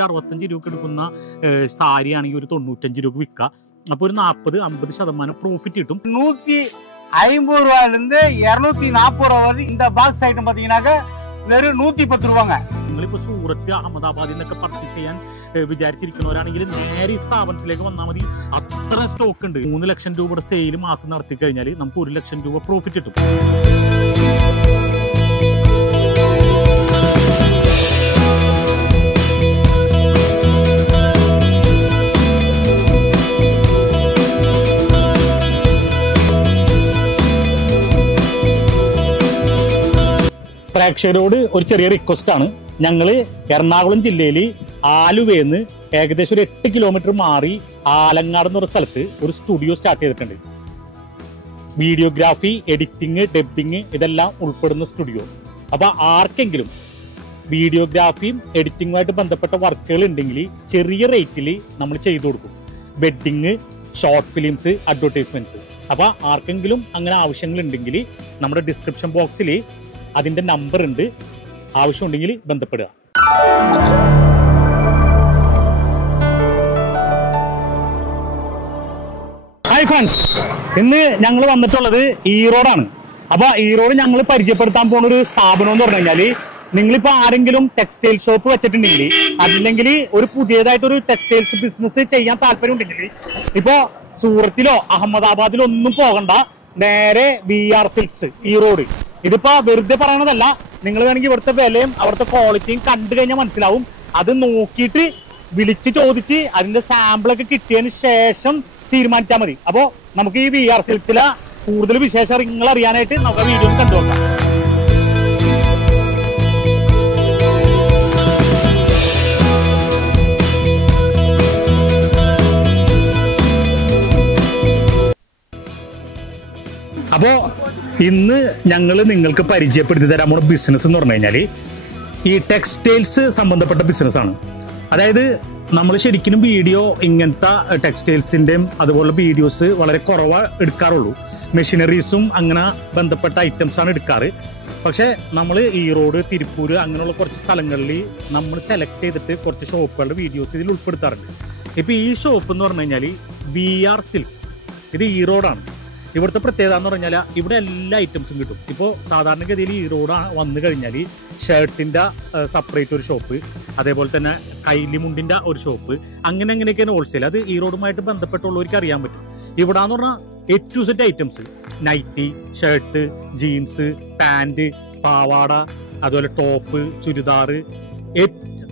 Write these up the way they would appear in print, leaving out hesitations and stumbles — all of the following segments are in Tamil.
65 രൂപ എടുക്കുന്ന സാരി ആണെങ്കിൽ ഒരു 95 രൂപ വിൽക്കുക. അപ്പോൾ ഒരു 40-50% പ്രോഫിറ്റ് കിട്ടും. 150 രൂപയിലിருந்து 240 രൂപ വരെ இந்த பாக்ஸ் ஐட்டம் பாத்தீங்கன்னாக்க வெறும் 110 രൂപங்க. നിങ്ങളിപ്പോൾ സൂറത്ത് അഹമ്മദാബാദിൽ നിന്നൊക്കെ പർച്ചേസ് ചെയ്യാൻ വിചാരിച്ചിരിക്കുന്നവരാണെങ്കിൽ നേരെ ഈ സ്ഥാപനത്തിലേക്ക് വന്നാൽ മതി. അത്ര സ്റ്റോക്ക് ഉണ്ട്. 3 ലക്ഷം രൂപയുടെ സെയിൽ മാസം നടത്തി കഴിഞ്ഞാൽ നമുക്ക് 1 ലക്ഷം രൂപ പ്രോഫിറ്റ് കിട്ടും. പ്രേക്ഷകരോട് ഒരു ചെറിയ റിക്വസ്റ്റ് ആണ്. ഞങ്ങൾ എറണാകുളം ജില്ലയിൽ ആലുവയെന്ന് ഏകദേശം ഒരു 8 കിലോമീറ്റർ മാറി ആലങ്ങാട് എന്ന് പറഞ്ഞ സ്ഥലത്ത് ഒരു സ്റ്റുഡിയോ സ്റ്റാർട്ട് ചെയ്തിട്ടുണ്ട്. വീഡിയോഗ്രാഫി, എഡിറ്റിംഗ്, ഡബ്ബിങ് ഇതെല്ലാം ഉൾപ്പെടുന്ന സ്റ്റുഡിയോ. അപ്പോൾ ആർക്കെങ്കിലും വീഡിയോഗ്രാഫിയും എഡിറ്റിങ്ങുമായിട്ട് ബന്ധപ്പെട്ട വർക്കുകൾ ഉണ്ടെങ്കിൽ ചെറിയ റേറ്റിൽ നമ്മൾ ചെയ്തു കൊടുക്കും. Wedding, short films, advertisements. അപ്പോൾ ആർക്കെങ്കിലും അങ്ങനെ ആവശ്യങ്ങൾ ഉണ്ടെങ്കിൽ നമ്മുടെ ഡിസ്ക്രിപ്ഷൻ ബോക്സിൽ അതിന്റെ നമ്പർ ഉണ്ട്. ആവശ്യമുണ്ടെങ്കിൽ ബന്ധപ്പെടുക. ഹായ് ഫ്രണ്ട്സ്, ഇന്ന് ഞങ്ങൾ വന്നിട്ടുള്ളത് ഈറോഡാണ്. അപ്പൊ ഈറോഡ് ഞങ്ങൾ പരിചയപ്പെടുത്താൻ പോകുന്ന ഒരു സ്ഥാപനം എന്ന് പറഞ്ഞു കഴിഞ്ഞാല്, നിങ്ങളിപ്പോ ആരെങ്കിലും ടെക്സ്റ്റൈൽ ഷോപ്പ് വെച്ചിട്ടുണ്ടെങ്കിൽ, അല്ലെങ്കിൽ ഒരു പുതിയതായിട്ടൊരു ടെക്സ്റ്റൈൽസ് ബിസിനസ് ചെയ്യാൻ താല്പര്യം ഉണ്ടെങ്കിൽ, ഇപ്പോ സൂറത്തിലോ അഹമ്മദാബാദിലോ ഒന്നും പോകണ്ട, നേരെ VR സിൽക്സ് ഈറോഡ്. ഇതിപ്പോ വെറുതെ പറയണതല്ല, നിങ്ങൾ വേണമെങ്കിൽ ഇവിടുത്തെ വിലയും അവിടുത്തെ ക്വാളിറ്റിയും കണ്ടു കഴിഞ്ഞാൽ മനസ്സിലാവും. അത് നോക്കിയിട്ട് വിളിച്ച് ചോദിച്ച് അതിന്റെ സാമ്പിളൊക്കെ കിട്ടിയതിന് ശേഷം തീരുമാനിച്ചാൽ മതി. അപ്പോൾ നമുക്ക് ഈ VR സിൽക്സിലെ കൂടുതൽ വിശേഷങ്ങൾ അറിയാനായിട്ട് നമുക്ക് വീഡിയോ കണ്ടുനോക്കാം. അപ്പോൾ ഇന്ന് ഞങ്ങൾ നിങ്ങൾക്ക് പരിചയപ്പെടുത്തി തരാൻ പോകുന്ന ബിസിനസ് എന്ന് പറഞ്ഞു കഴിഞ്ഞാൽ ഈ ടെക്സ്റ്റൈൽസ് സംബന്ധപ്പെട്ട ബിസിനസ്സാണ്. അതായത് നമ്മൾ ശരിക്കും വീഡിയോ ഇങ്ങനത്തെ ടെക്സ്റ്റൈൽസിൻ്റെയും അതുപോലെ വീഡിയോസ് വളരെ കുറവാണ് എടുക്കാറുള്ളൂ. മെഷീനറീസും അങ്ങനെ ബന്ധപ്പെട്ട ഐറ്റംസാണ് എടുക്കാറ്. പക്ഷേ നമ്മൾ ഈറോഡ്, തിരുപ്പൂർ അങ്ങനെയുള്ള കുറച്ച് സ്ഥലങ്ങളിൽ നമ്മൾ സെലക്ട് ചെയ്തിട്ട് കുറച്ച് ഷോപ്പുകളുടെ വീഡിയോസ് ഇതിൽ ഉൾപ്പെടുത്താറുണ്ട്. ഇപ്പോൾ ഈ ഷോപ്പ് എന്ന് പറഞ്ഞു കഴിഞ്ഞാൽ VR സിൽക്സ്, ഇത് ഈറോഡാണ്. ഇവിടുത്തെ പ്രത്യേകത എന്ന് പറഞ്ഞാൽ ഇവിടെ എല്ലാ ഐറ്റംസും കിട്ടും. ഇപ്പോൾ സാധാരണഗതിയിൽ ഈറോഡ് വന്നു കഴിഞ്ഞാൽ ഷർട്ടിൻ്റെ സെപ്പറേറ്റ് ഒരു ഷോപ്പ്, അതേപോലെ തന്നെ കൈലിമുണ്ടിൻ്റെ ഒരു ഷോപ്പ്, അങ്ങനെയൊക്കെയാണ് ഹോൾസെയിൽ. അത് ഈറോഡുമായിട്ട് ബന്ധപ്പെട്ടുള്ളവർക്ക് അറിയാൻ പറ്റും. ഇവിടെ എന്ന് പറഞ്ഞാൽ A to Z items, nighty, shirt, jeans, pant, പാവാട, അതുപോലെ ടോപ്പ്, ചുരിദാറ്,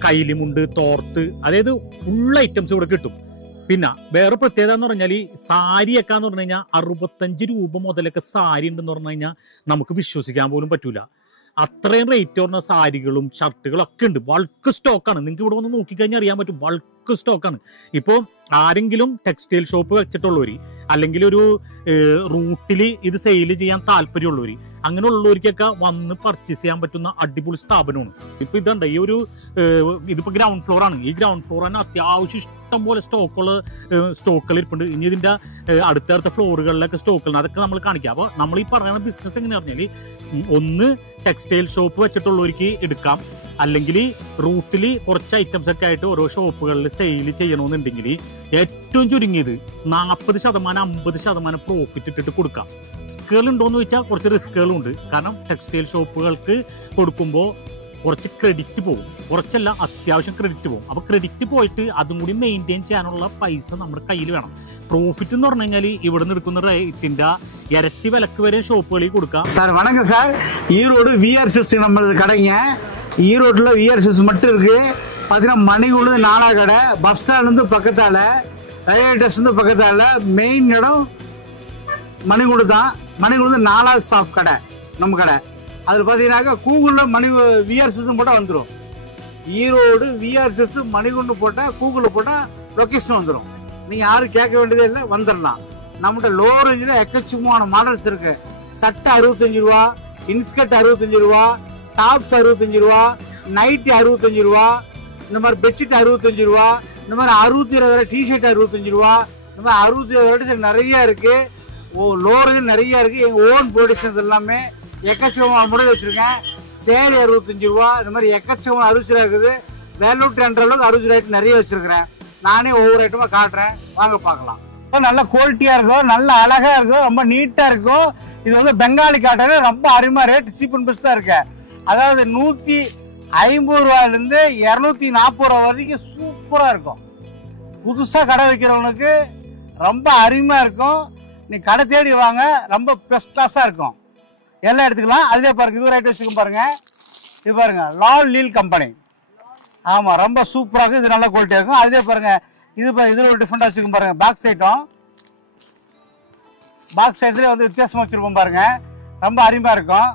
കൈലിമുണ്ട്, തോർത്ത്, അതായത് ഫുൾ ഐറ്റംസ് ഇവിടെ കിട്ടും. പിന്നെ വേറെ പ്രത്യേകത എന്ന് പറഞ്ഞാൽ സാരിയൊക്കെ എന്ന് പറഞ്ഞു കഴിഞ്ഞാൽ 65 രൂപ മുതലൊക്കെ സാരി ഉണ്ടെന്ന് പറഞ്ഞു കഴിഞ്ഞാൽ നമുക്ക് വിശ്വസിക്കാൻ പോലും പറ്റൂല. അത്രയും റേറ്റ് പറഞ്ഞ സാരികളും ഷർട്ടുകളും ഒക്കെ ഉണ്ട്. ബൾക്ക് സ്റ്റോക്കാണ്. നിങ്ങൾക്ക് ഇവിടെ വന്ന് നോക്കിക്കഴിഞ്ഞാൽ അറിയാൻ പറ്റും, ബൾക്ക് സ്റ്റോക്കാണ്. ഇപ്പോൾ ആരെങ്കിലും ടെക്സ്റ്റൈൽ ഷോപ്പ് വെച്ചിട്ടുള്ളവർ, അല്ലെങ്കിൽ ഒരു റൂട്ടിൽ ഇത് സെയിൽ ചെയ്യാൻ താല്പര്യമുള്ളവർ, അങ്ങനെയുള്ളവർക്കൊക്കെ വന്ന് പർച്ചേസ് ചെയ്യാൻ പറ്റുന്ന അടിപൊളി സ്ഥാപനമാണ്. ഇപ്പൊ ഇതുണ്ട്, ഈ ഒരു ഇതിപ്പോ ഗ്രൗണ്ട് ഫ്ലോർ ആണ്. ഈ ഗ്രൗണ്ട് ഫ്ലോർ തന്നെ അത്യാവശ്യം ഇഷ്ടം പോലെ സ്റ്റോക്കുകൾ ഇരിപ്പുണ്ട്. ഇനി ഇതിന്റെ അടുത്തടുത്ത ഫ്ലോറുകളിലൊക്കെ സ്റ്റോക്കുകൾ, അതൊക്കെ നമ്മൾ കാണിക്കാം. അപ്പോൾ നമ്മൾ ഈ പറയുന്ന ബിസിനസ് എങ്ങനെ പറഞ്ഞാൽ, ഒന്ന് ടെക്സ്റ്റൈൽ ഷോപ്പ് വെച്ചിട്ടുള്ളവർക്ക് എടുക്കാം, അല്ലെങ്കിൽ റൂട്ടിൽ കുറച്ച് ഐറ്റംസ് ഒക്കെ ആയിട്ട് ഓരോ ഷോപ്പുകളിൽ സെയിൽ ചെയ്യണമെന്നുണ്ടെങ്കിൽ ഏറ്റവും ചുരുങ്ങിയത് 40%-50% പ്രോഫിറ്റ് ഇട്ടിട്ട് കൊടുക്കാം. റിസ്കുകൾ ഉണ്ടോയെന്ന് ചോദിച്ചാൽ കുറച്ച് റിസ്കുകളും ഉണ്ട്. കാരണം ടെക്സ്റ്റൈൽ ഷോപ്പുകൾക്ക് കൊടുക്കുമ്പോൾ കുറച്ച് ക്രെഡിറ്റ് പോകും, കുറച്ചല്ല അത്യാവശ്യം ക്രെഡിറ്റ് പോകും. അപ്പോൾ ക്രെഡിറ്റ് പോയിട്ട് അതും കൂടി മെയിൻറ്റെയിൻ ചെയ്യാനുള്ള പൈസ നമ്മുടെ കയ്യിൽ വേണം. പ്രോഫിറ്റ് എന്ന് പറഞ്ഞു കഴിഞ്ഞാൽ ഇവിടെ നിന്ന് എടുക്കുന്ന റേറ്റിന്റെ ഇരട്ടി വിലക്ക് വരെ ஷோப்புகளில் கொடுക്കാം. சார் வணக்கம் சார், ஈரோடு VR சில்க்ஸ் நம்மளது கடைங்க. ஈரோட்டில் VR சில்க்ஸ் மட்டும் இருக்கு. பார்த்தீங்கன்னா மணிகுண்டு 4 கடை, பஸ் ஸ்டாண்ட்லேருந்து பக்கத்தால், ரயில்வே ஸ்டேஷன் பக்கத்தால், மெயின் இடம் மணிகுண்டு தான். மணிகுண்டு 4வது ஸ்டாப் கடை நம்ம கடை. அதில் பார்த்தீங்கன்னாக்கா கூகுளில் VR சில்க்ஸ் போட்டால் வந்துடும். ஈரோடு VR சில்க்ஸ் மணிகுண்டு போட்டால் கூகுளில் போட்டால் லொக்கேஷன் வந்துடும். நீங்கள் யாரும் கேட்க வேண்டியதே இல்லை, வந்துடலாம். நம்மகிட்ட லோ ரேஞ்சில் எக்கச்சக்கமான மாடல்ஸ் இருக்கு. சட்டை 65 ரூபா, இன்ஸ்கர்ட் 65 ரூபா, டாப்ஸ் 65 ரூபா, நைட்டி 65 ரூபா, இந்த மாதிரி பெட்ஷீட் 65 ரூபா, இந்த மாதிரி 60-20 டிஷர்ட் 65 ரூபா, இந்த மாதிரி 60-20 நிறைய இருக்கு. லோ ரேஞ்சில் நிறைய இருக்கு. எங்கள் ஓன் ப்ரொடக்ஷன்ஸ் எல்லாமே எக்கச்சக்கமான முறையில் வச்சிருக்கேன். சேரி 65 ரூபா, இந்த மாதிரி எக்கச்சக்கமான அரிசியாக இருக்குது. வேலூட்டு அளவுக்கு 60 ஐட்டம் நிறைய வச்சிருக்கிறேன். நானே ஒவ்வொரு ஐட்டமாக காட்டுறேன், வாங்க பார்க்கலாம். நல்ல குவாலிட்டியாக இருக்கும், நல்ல அழகாக இருக்கும், ரொம்ப நீட்டாக இருக்கும். இது வந்து பெங்காலி காட்டன், ரொம்ப அருமையாக ரேட் சீப் அண்ட் பெஸ்ட்டாக இருக்கு. அதாவது 150 ரூபாயிலேருந்து 240 ரூபா வரைக்கும் சூப்பராக இருக்கும். புதுசாக கடை வைக்கிறவனுக்கு ரொம்ப அருமையாக இருக்கும். நீ கடை தேடி வாங்க, ரொம்ப பெஸ்ட் கிளாஸாக இருக்கும். எல்லாம் எடுத்துக்கலாம். அதிலே பாருங்க, இது ஒரு ஐட்டம் வச்சுக்க பாருங்க. இது பாருங்க, லால் லீல் கம்பெனி. ஆமாம், ரொம்ப சூப்பராக இருக்கும். இது நல்ல குவாலிட்டியாக இருக்கும். அதிலே பாருங்க, இதில் ஒரு டிஃப்ரெண்டாக வச்சுக்க பாருங்க. பாக்ஸ் ஐட்டம், பாக்ஸ் ஐட்டத்துல வந்து வித்தியாசமாக வச்சுருப்போம் பாருங்க, ரொம்ப அருமையாக இருக்கும்.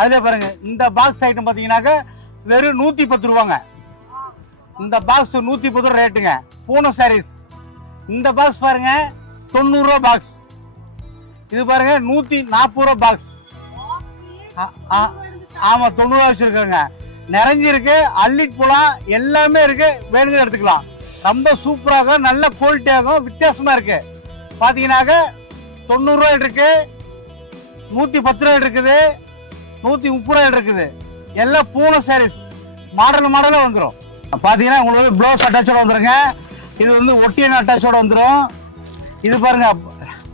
அதிலே பாருங்க, இந்த பாக்ஸ் ஐட்டம் பார்த்தீங்கன்னாக்க வெறும் 110 ரூபாங்க. இந்த பாக்ஸ் 110 ரூபா ரேட்டுங்க. பூனை சாரீஸ். இந்த பாக்ஸ் பாருங்க 90 ரூபா பாக்ஸ். இது பாருங்க 140 ரூபா பாக்ஸ். ஆமாம், 90 ரூபா வச்சுருக்காங்க. நிறைஞ்சிருக்கு, அள்ளிட்டு போகலாம், எல்லாமே இருக்கு, வேணுங்க எடுத்துக்கலாம். ரொம்ப சூப்பராக, நல்ல குவாலிட்டியாகவும் வித்தியாசமாக இருக்கு. பார்த்தீங்கன்னாக்க 90 ரூபாய் இருக்கு, 110 ரூபாய் இருக்குது, 130 ரூபாய் இருக்குது. எல்லாம் பூனை சாரீஸ், மாடலாக வந்துடும். பார்த்தீங்கன்னா உங்களுக்கு ப்ளவுஸ் அட்டாச்சோட வந்துடுங்க. இது வந்து ஒட்டியன் அட்டாச்சோட வந்துடும். இது பாருங்க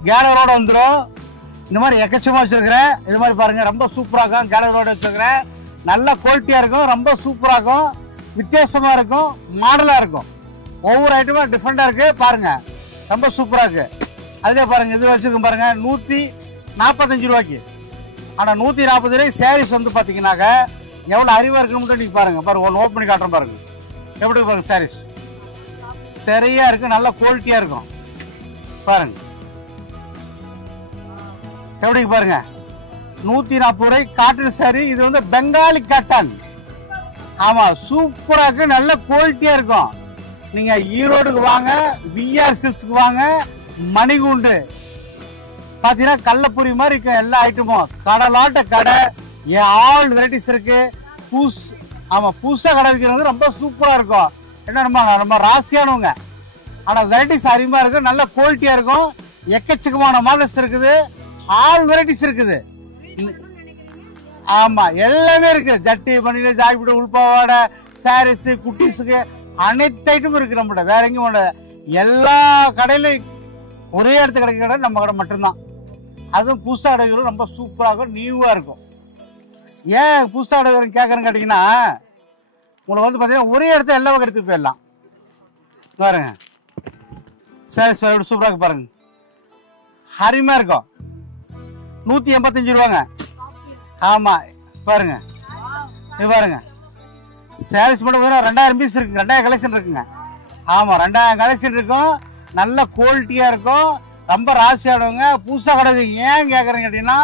கேலரோட வந்துடும். இந்த மாதிரி எக்கச்சமாக வச்சுருக்கிறேன். இது மாதிரி பாருங்கள், ரொம்ப சூப்பராக இருக்கும். கேலரோட வச்சுருக்கிறேன். நல்ல குவாலிட்டியாக இருக்கும், ரொம்ப சூப்பராக இருக்கும், வித்தியாசமாக இருக்கும், மாடலாக இருக்கும். ஒவ்வொரு ஐட்டமும் டிஃப்ரெண்ட்டாக இருக்குது. பாருங்கள், ரொம்ப சூப்பராக இருக்குது. அதே பாருங்கள், இது வச்சுருக்கோம் பாருங்கள் 145 ரூபாய்க்கு. ஆனால் 140 ரூபாய்க்கு சாரீஸ் வந்து பார்த்தீங்கன்னாக்க எவ்வளோ அறிவாக இருக்குன்னு நீங்கள் பாருங்கள். பாருங்கள், ஒன்று ஓப்பன் பண்ணி காட்டுறேன் பாருங்கள். எப்படி பாருங்கள் சாரீஸ் சரியாக இருக்குது, நல்ல குவாலிட்டியாக இருக்கும். பாருங்கள் எப்படி பாருங்க, 140 ரூபாய் காட்டன் சாரி. இது வந்து பெங்காலி காட்டன். ஆமா, சூப்பரா இருக்கு, நல்ல குவாலிட்டியா இருக்கும். நீங்க ஈரோடுக்கு வாங்க, விஆர் சில்க்ஸ்க்கு வாங்க, மணிகுண்டு பாத்தீங்கன்னா கள்ளப்பூரி மாதிரி இருக்கு எல்லா ஐட்டமும். கடலாட்ட கடை, ஆல் வெரைட்டிஸ் இருக்கு. ஆமா, புதுசா கடை வைக்கிறது ரொம்ப சூப்பரா இருக்கும். என்ன நம்ம ராசியானவங்க. ஆனா வெரைட்டிஸ் அருமையா இருக்கு, நல்ல குவாலிட்டியா இருக்கும். எக்கச்சக்கமான மாடல்ஸ் இருக்குது, ஆல் வெரைட்டிஸ் இருக்குது. ஆமா, எல்லாமே இருக்கு. ஜட்டி, பனில, ஜாக்கெட், உள்பாவாடை, சாரீஸ், குட்டீஸுக்கு அனைத்து ஐட்டமும் இருக்கு நம்மகிட்ட. வேற எங்கேயும் எல்லா கடையிலும் ஒரே இடத்து கிடைக்கிற கடை நம்ம கடை மட்டும்தான். அதுவும் புதுசா கடைகளும் ரொம்ப சூப்பராக நியூவா இருக்கும். ஏன் புதுசா கடை கேட்கறேன்னு கேட்டீங்கன்னா, உங்களை வந்து பார்த்தீங்கன்னா ஒரே இடத்துல எல்லா வகை எடுத்துட்டு போயிடலாம். பாருங்க சாரீஸ் எப்படி சூப்பராக பாருங்க, அருமையா இருக்கும். 185 ரூபாங்க. ஆமா, பாருங்க, இது பாருங்க சாரீஸ் மட்டும் 2000 பீஸ் இருக்கு, 2000 கலெக்ஷன் இருக்குங்க. ஆமா, 2000 கலெக்ஷன் இருக்கும், நல்ல குவாலிட்டியா இருக்கும், ரொம்ப ராசியானவங்க. புதுசா கிடையாது. ஏன் கேட்கறேன்னு கேட்டீங்கன்னா,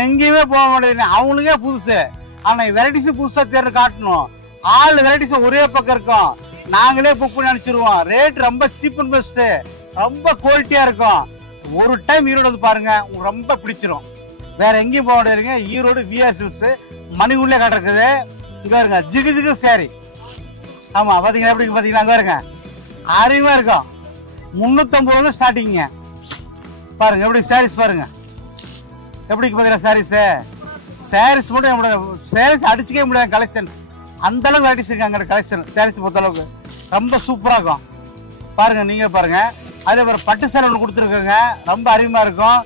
எங்கேயுமே போக மாட்டேங்குது, அவங்களுக்கே புதுசு. ஆனா வெரைட்டிஸ் புதுசா தேர்ந்து காட்டணும். ஆல் வெரைட்டிஸ் ஒரே பக்கம் இருக்கும், நாங்களே புக் பண்ணி அனுப்பிச்சிருவோம். ரேட் ரொம்ப சீப் அண்ட் பெஸ்ட், ரொம்ப குவாலிட்டியா இருக்கும். ஒரு டைம் ஈரோடு வந்து பாருங்க, உங்களுக்கு ரொம்ப பிடிச்சிரும். வேற எங்கேயும் போக முடியாதுங்க. ஈரோடு விஆர் சில்க்ஸ் மணிக்குள்ளே கடை இருக்குது. இங்க இருங்க ஜிகு ஜிகு சாரி. ஆமா, பாத்தீங்கன்னா எப்படி பாத்தீங்கன்னா அங்க இருங்க, அருமையா இருக்கும். 350 ரூபாய் ஸ்டார்டிங்க. பாருங்க எப்படி சாரீஸ் பாருங்க, எப்படி பாத்தீங்கன்னா சாரீஸ் மட்டும் சாரீஸ் அடிச்சுக்கவே முடியாது கலெக்ஷன். அந்த அளவுக்கு வெரைட்டிஸ் இருக்கு அங்க கலெக்ஷன். சாரீஸ் பொறுத்த அளவுக்கு ரொம்ப சூப்பரா இருக்கும். பாருங்க, நீங்க பாருங்க. அதே மாதிரி பட்டு சேலை ஒன்று கொடுத்துருக்குங்க, ரொம்ப அருமையா இருக்கும்.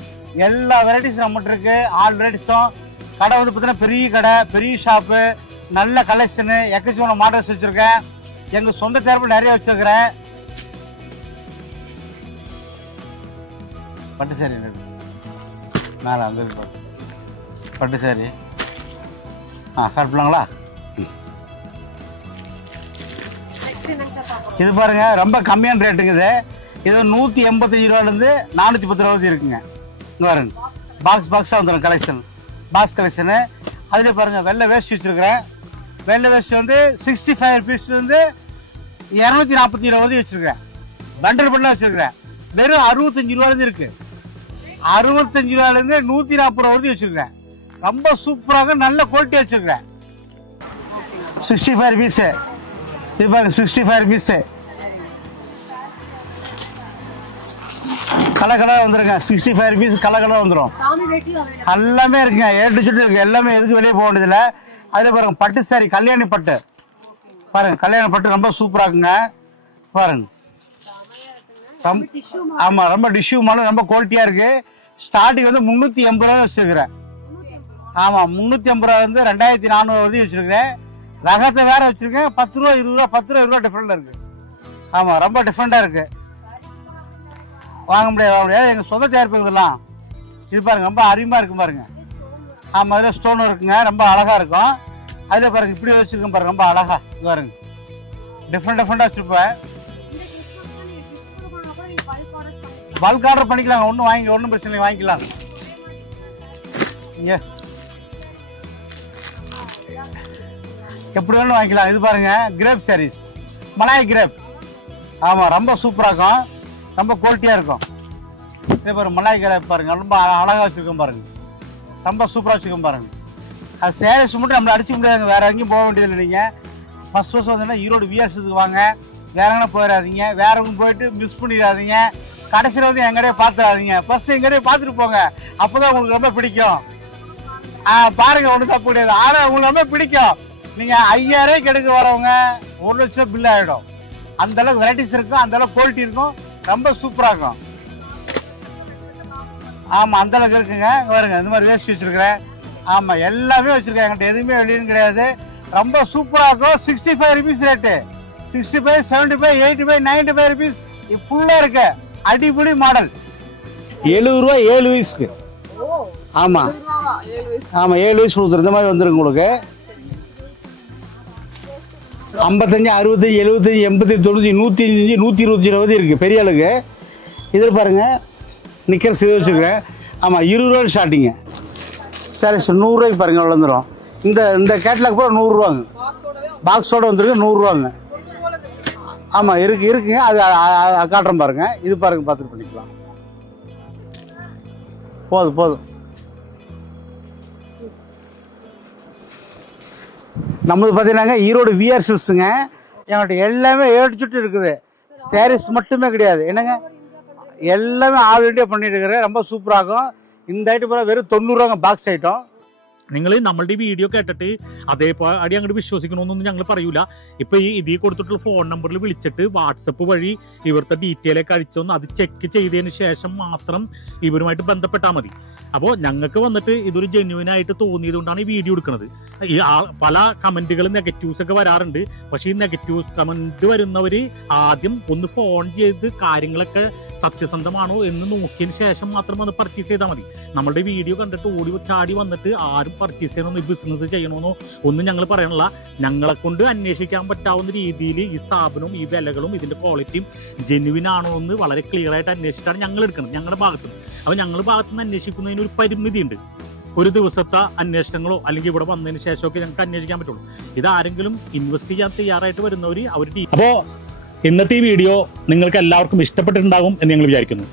எல்லா வெரைட்டிஸும் நம்மகிட்ட இருக்கு, ஆல் வெரைட்டிஸும். கடை வந்து பார்த்தீங்கன்னா பெரிய கடை, பெரிய ஷாப்பு, நல்ல கலெக்ஷனு, எக்கச்சக்கமான மாடல்ஸ் வச்சிருக்கேன். எங்க சொந்த தயாரிப்பு நிறைய வச்சிருக்கிறேன். பட்டு சேரி மேலே அங்கே பட்டு சேரி கட் பண்ணலாங்களா? இது பாருங்க, ரொம்ப கம்மியான ரேட்டுங்குது. இது 185 ரூபாயிலேருந்து 410 ரூபா இருக்குங்க. இங்கே பாருங்க, பாக்ஸாக வந்துடும் கலெக்ஷன், பாக்ஸ் கலெக்ஷனு. அதில் பாருங்கள் வெள்ளை வேஷ்டி வச்சுருக்கிறேன். வெள்ளை வேஷ்டி வந்து 65 ருபீஸ்லேருந்து 245 ரூபா வரைக்கும் வச்சுருக்கிறேன். பண்டல் பண்டலாக வச்சுருக்கிறேன். வெறும் 65 ரூபாயிலேருந்து இருக்குது. 65 ரூபாயிலேருந்து 140 ரூபா வரைக்கும் வச்சுருக்கிறேன். ரொம்ப சூப்பராக நல்ல குவாலிட்டி வச்சுருக்கிறேன். 65 ருபீஸு. இது பாருங்க 65 ருபீஸு. கலர் வந்துருங்க. 65 ருபீஸ் கலர் வந்துடும். எல்லாமே இருக்குங்க, ஏ டு ஜெட் இருக்கு. எல்லாமே எதுக்கு வெளியே போக வேண்டியதில்லை. அதில் பாருங்க பட்டு சாரி, கல்யாணி பட்டு. பாருங்க கல்யாண பட்டு ரொம்ப சூப்பரா இருக்குங்க பாருங்க. ஆமா ரொம்ப டிஷ்யூ மாடல் ரொம்ப குவாலிட்டியா இருக்கு. ஸ்டார்டிங் வந்து 380 ரூபா வச்சிருக்கிறேன். ஆமா 350 ரூபா வந்து 2400 வரையும் வச்சிருக்கிறேன். ரகத்தை வேற வச்சிருக்கேன். 10 ரூபா 20 ரூபா 10 ரூபா 20 ரூபா டிஃபரெண்டா இருக்கு. ஆமா ரொம்ப டிஃபரெண்டா இருக்கு. வாங்க முடியாது எங்க சொந்த தயாரிப்பு இதெல்லாம். இது பாருங்க ரொம்ப அருமையா இருக்கு பாருங்க. ஆமா அதில் ஸ்டோனும் இருக்குங்க ரொம்ப அழகா இருக்கும். அதில் பாருங்க இப்படி வச்சிருக்கேன் பாருங்க ரொம்ப அழகா இது பாருங்க டிஃப்ரெண்டா வச்சிருப்பேன். பல்க் ஆர்டர் பண்ணிக்கலாங்க. ஒன்றும் பிரச்சனை இல்லை வாங்கிக்கலாம். இங்க எப்படி வேணும் வாங்கிக்கலாம். இது பாருங்க கிரேப் சாரீஸ் மலாய் கிரேப். ஆமா ரொம்ப சூப்பரா இருக்கும் ரொம்ப குவாலிட்டியா இருக்கும். இதே பாருங்க மலாய் கிரேப் பாருங்க ரொம்ப அழகா வச்சிருக்கோம் பாருங்க ரொம்ப சூப்பரா வச்சிருக்கோம் பாருங்க. அது சாரீஸ் மட்டும் நம்மள அடிச்சுக்க முடியாதுங்க. வேற எங்கேயும் போக வேண்டியதில்லை. நீங்க ஃபர்ஸ்ட் வந்தீங்கன்னா ஈரோடு விஆர்எஸ்க்கு வாங்க. வேற எங்கே போயிடாதீங்க. வேற எங்கே போயிட்டு மிஸ் பண்ணிடாதீங்க. கடைசியில் வந்து எங்கடையே பார்த்துடாதீங்க. ஃபர்ஸ்ட் எங்கடையே பார்த்துட்டு போங்க. அப்போதான் உங்களுக்கு ரொம்ப பிடிக்கும். பாருங்க ஒன்றும் தப்பு கிடையாது. ஆனால் உங்களுக்கு ரொம்ப பிடிக்கும். நீங்கள் 5000 எடுக்க வரவங்க 1 லட்சம் பில் ஆகிடும். அந்த அளவுக்கு வெரைட்டிஸ் இருக்கும். அந்த அளவுக்கு குவாலிட்டி இருக்கும். ரொம்ப சூப்பராக இருக்கும். ஆமாம் அந்த அளவுக்கு இருக்குங்க. பாருங்க இந்த மாதிரி வேஸ்ட் வச்சுருக்கிறேன். ஆமாம் எல்லாமே வச்சுருக்கேன். என்கிட்ட எதுவுமே வெளியும் கிடையாது. ரொம்ப சூப்பராக இருக்கும். 65 rupees ரேட்டு. 65, 75, 85, 95 rupees ஃபுல்லாக இருக்கு. அடிப்பொடி மாடல் 70 ரூபா 7 வயசுக்கு. ஆமாம் 7 வயசு கொடுத்துரு. இந்த மாதிரி வந்துருக்கு உங்களுக்கு 55, 60, 75, 80, 90, 105, 125 ரூபா இருக்குது பெரிய ஆளுக்கு. இதில் பாருங்கள் நிக்கர் இது வச்சுருக்கேன். ஆமாம் 20 ரூபா ஸ்டார்டிங்கு. சரி 100 ரூபாய்க்கு பாருங்கள் வந்துடும். இந்த கேட்லாக் பூரா 100 ரூபாங்க. பாக்ஸோடு வந்துருக்கு 100 ரூபாங்க. ஆமாம் இருக்குங்க. அது காட்டுறேன் பாருங்க. இது பாருங்க பார்த்துட்டு பண்ணிக்கலாம். போதும் நம்மளுக்கு பார்த்தீங்கன்னாங்க ஈரோடு விஆர்எஸ்ங்க. என்கிட்ட எல்லாமே ஏடிச்சுட்டு இருக்குது. சாரீஸ் மட்டுமே கிடையாது என்னங்க எல்லாமே ஆல் இண்டியா பண்ணிட்டு இருக்கிறேன். ரொம்ப சூப்பராகும். இந்த ஐட்டம் பூரா வெறும் 90 ரூபாங்க பாக்ஸ் ஐட்டம். നിങ്ങൾ നമ്മളുടെ വീഡിയോ കേട്ടിട്ട് അതേപടി അങ്ങോട്ട് വിശ്വസിക്കണമെന്നൊന്നും ഞങ്ങൾ പറയൂല. ഇപ്പൊ ഇതിൽ കൊടുത്തിട്ടുള്ള ഫോൺ നമ്പറിൽ വിളിച്ചിട്ട് വാട്സപ്പ് വഴി ഇവരുടെ ഡീറ്റെയിൽ ഒക്കെ അടിച്ചൊന്ന് അത് ചെക്ക് ചെയ്തതിന് ശേഷം മാത്രം ഇവരുമായിട്ട് ബന്ധപ്പെട്ടാൽ മതി. അപ്പോൾ ഞങ്ങൾക്ക് വന്നിട്ട് ഇതൊരു ജെന്യുവൻ ആയിട്ട് തോന്നിയത് കൊണ്ടാണ് ഈ വീഡിയോ എടുക്കുന്നത്. ഈ പല കമന്റുകൾ നെഗറ്റീവ്സ് ഒക്കെ വരാറുണ്ട്. പക്ഷെ ഈ നെഗറ്റീവ് കമന്റ് വരുന്നവർ ആദ്യം ഒന്ന് ഫോൺ ചെയ്ത് കാര്യങ്ങളൊക്കെ സത്യസന്ധമാണോ എന്ന് നോക്കിയതിന് ശേഷം മാത്രം അത് പർച്ചേസ് ചെയ്താൽ മതി. നമ്മളുടെ വീഡിയോ കണ്ടിട്ട് ഓടി ചാടി വന്നിട്ട് ആരും പർച്ചേസ് ചെയ്യണമെന്നോ ബിസിനസ് ചെയ്യണമെന്നോ ഒന്നും ഞങ്ങൾ പറയണില്ല. ഞങ്ങളെ കൊണ്ട് അന്വേഷിക്കാൻ പറ്റാവുന്ന രീതിയിൽ ഈ സ്ഥാപനവും ഈ വിലകളും ഇതിന്റെ ക്വാളിറ്റിയും ജെന്യുവിൻ ആണോ എന്ന് വളരെ ക്ലിയർ ആയിട്ട് അന്വേഷിച്ചിട്ടാണ് ഞങ്ങൾ എടുക്കുന്നത് ഞങ്ങളുടെ ഭാഗത്ത് നിന്ന്. അപ്പോൾ ഞങ്ങളുടെ ഭാഗത്ത് നിന്ന് അന്വേഷിക്കുന്നതിന് ഒരു പരിമിതിയുണ്ട്. ഒരു ദിവസത്തെ അന്വേഷണങ്ങളോ അല്ലെങ്കിൽ ഇവിടെ വന്നതിന് ശേഷമൊക്കെ ഞങ്ങൾക്ക് അന്വേഷിക്കാൻ പറ്റുള്ളൂ. ഇതാരെങ്കിലും ഇൻവെസ്റ്റ് ചെയ്യാൻ തയ്യാറായിട്ട് വരുന്നവർ അവർ. അപ്പോൾ ഇന്നത്തെ ഈ വീഡിയോ നിങ്ങൾക്ക് എല്ലാവർക്കും ഇഷ്ടപ്പെട്ടിട്ടുണ്ടാകും എന്ന് ഞങ്ങൾ വിചാരിക്കുന്നു.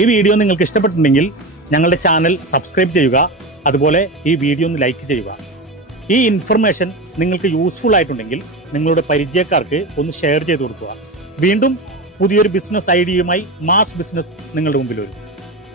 ഈ വീഡിയോ നിങ്ങൾക്ക് ഇഷ്ടപ്പെട്ടിട്ടുണ്ടെങ്കിൽ ഞങ്ങളുടെ ചാനൽ സബ്സ്ക്രൈബ് ചെയ്യുക. അതുപോലെ ഈ വീഡിയോ ഒന്ന് ലൈക്ക് ചെയ്യുക. ഈ ഇൻഫർമേഷൻ നിങ്ങൾക്ക് യൂസ്ഫുൾ ആയിട്ടുണ്ടെങ്കിൽ നിങ്ങളുടെ പരിചയക്കാർക്ക് ഒന്ന് ഷെയർ ചെയ്ത് കൊടുക്കുക. വീണ്ടും പുതിയൊരു ബിസിനസ് ഐഡിയയുമായി മാസ് ബിസിനസ് നിങ്ങളുടെ മുമ്പിൽ വരും.